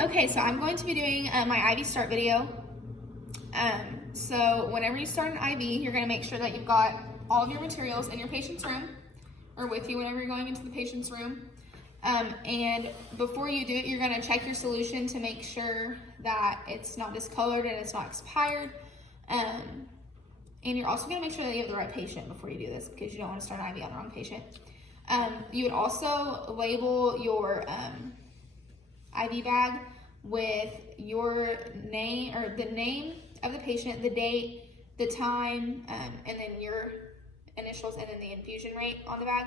Okay, so I'm going to be doing my IV start video. So whenever you start an IV, you're going to make sure that you've got all of your materials in your patient's room or with you whenever you're going into the patient's room. And before you do it, you're going to check your solution to make sure that it's not discolored and it's not expired. And you're also going to make sure that you have the right patient before you do this, because you don't want to start an IV on the wrong patient. You would also label your IV bag with your name, or the name of the patient, the date, the time, and then your initials, and then the infusion rate on the bag.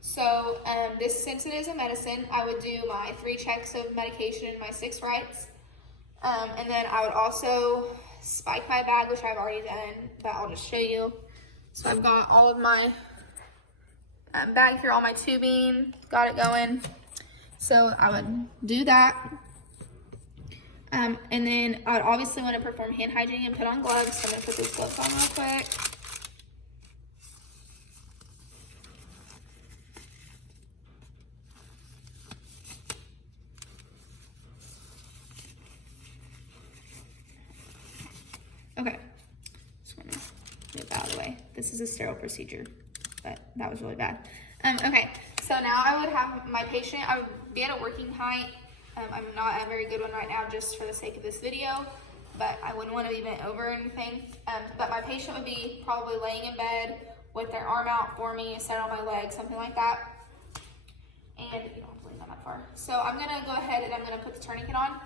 So since it is a medicine, I would do my 3 checks of medication and my 6 writes. And then I would also spike my bag, which I've already done, but I'll just show you. So I've got all of my bag here, all my tubing, got it going. So I would do that. And then I would obviously want to perform hand hygiene and put on gloves. So I'm going to put these gloves on real quick. Okay, just gonna move out of the way. This is a sterile procedure, but that was really bad. Okay, so now I would have my patient, I would be at a working height. I'm not at a very good one right now just for the sake of this video, but I wouldn't want to be bent over or anything. But my patient would be probably laying in bed with their arm out for me, set on my leg, something like that. And you don't have to lean that far. So I'm gonna go ahead and I'm gonna put the tourniquet on.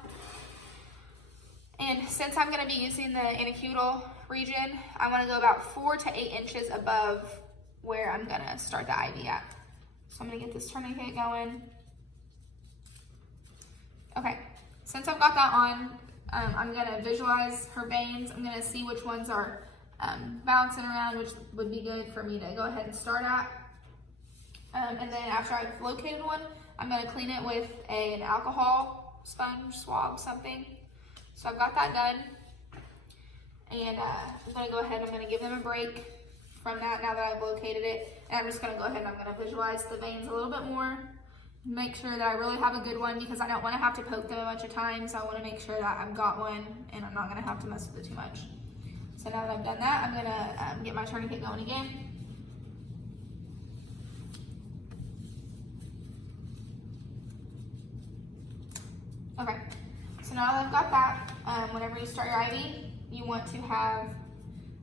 And since I'm gonna be using the anacutal region, I wanna go about 4 to 8 inches above where I'm gonna start the IV at. So I'm gonna get this tourniquet going. Okay, since I've got that on, I'm gonna visualize her veins. I'm gonna see which ones are bouncing around, which would be good for me to go ahead and start at. And then after I've located one, I'm gonna clean it with an alcohol sponge, swab, something. So I've got that done, and I'm gonna go ahead and I'm gonna give them a break from that now that I've located it. And I'm just gonna go ahead and I'm gonna visualize the veins a little bit more, make sure that I really have a good one, because I don't wanna have to poke them a bunch of times. I wanna make sure that I've got one and I'm not gonna have to mess with it too much. So now that I've done that, I'm gonna get my tourniquet going again. Okay. So now that I've got that, whenever you start your IV, you want to have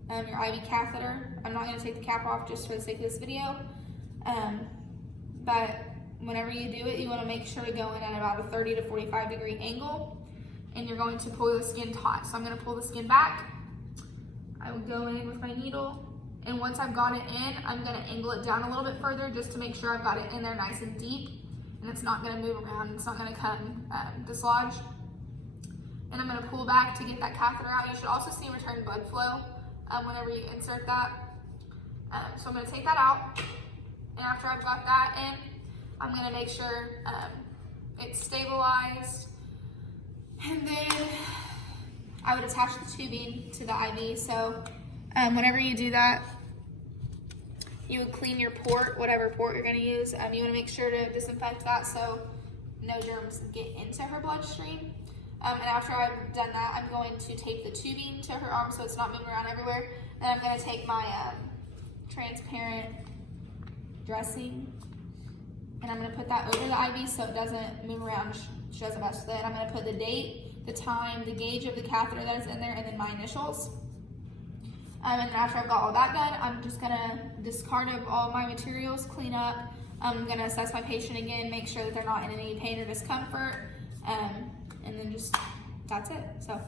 your IV catheter. I'm not going to take the cap off just for the sake of this video, but whenever you do it, you want to make sure to go in at about a 30 to 45 degree angle, and you're going to pull the skin taut. So I'm going to pull the skin back. I would go in with my needle, and once I've got it in, I'm going to angle it down a little bit further just to make sure I've got it in there nice and deep, and it's not going to move around. It's not going to come dislodge. And I'm gonna pull back to get that catheter out. You should also see return blood flow whenever you insert that. So I'm gonna take that out. And after I've got that in, I'm gonna make sure it's stabilized. And then I would attach the tubing to the IV. So whenever you do that, you would clean your port, whatever port you're gonna use. You wanna make sure to disinfect that so no germs get into her bloodstream. And after I've done that, I'm going to tape the tubing to her arm so it's not moving around everywhere. Then I'm going to take my transparent dressing, and I'm going to put that over the IV so it doesn't move around. She doesn't mess with it. I'm going to put the date, the time, the gauge of the catheter that is in there, and then my initials. And then after I've got all that done, I'm just going to discard of all my materials, clean up. I'm going to assess my patient again, make sure that they're not in any pain or discomfort. And then just, that's it, so.